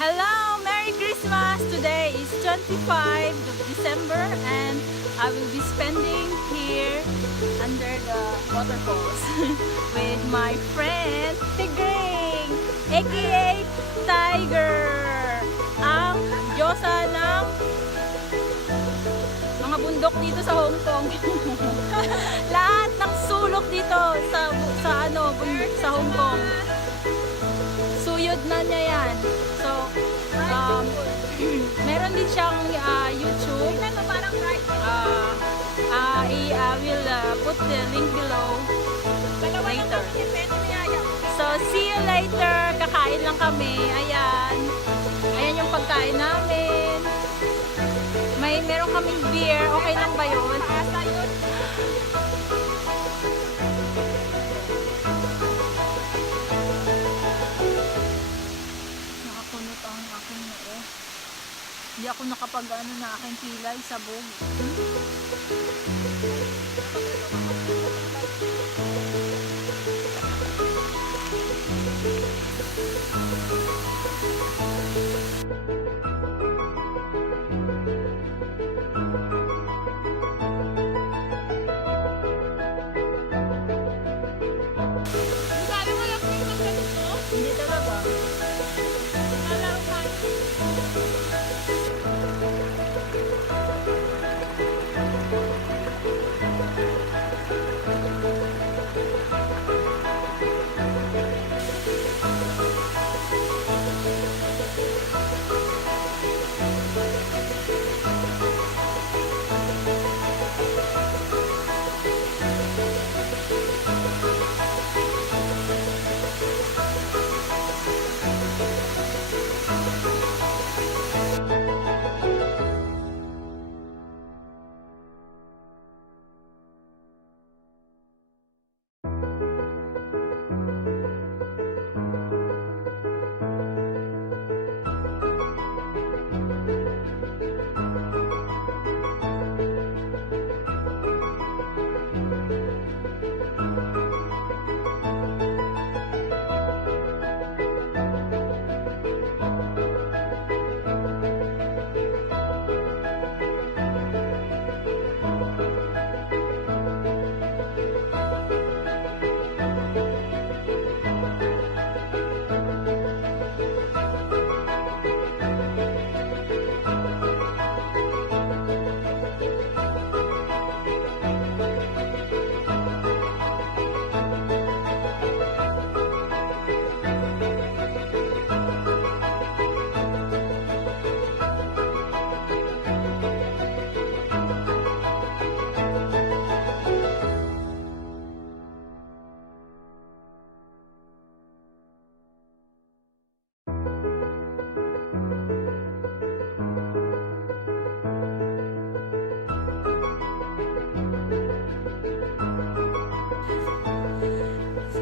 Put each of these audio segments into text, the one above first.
Hello! Merry Christmas! Today is 25 of December and I will be spending here under the waterfalls with my friend Tigring, aka Tiger, ang diyosa ng mga bundok dito sa Hong Kong. Lahat ng sulok dito sa Hong Kong. Suyod na niya yan. So, meron din siyang YouTube. I will put the link below later. So, see you later. Kakain lang kami. Ayan. Ayan yung pagkain namin. Meron kaming beer. Okay lang ba yun? Nakakunot ang aking noo. Hindi ako nakapag-ano na aking kilay sa bug. Hindi talaga.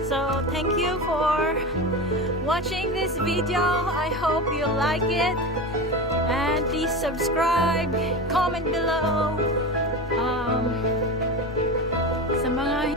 So, thank you for watching this video. I hope you like it. And please subscribe, comment below. Sa mga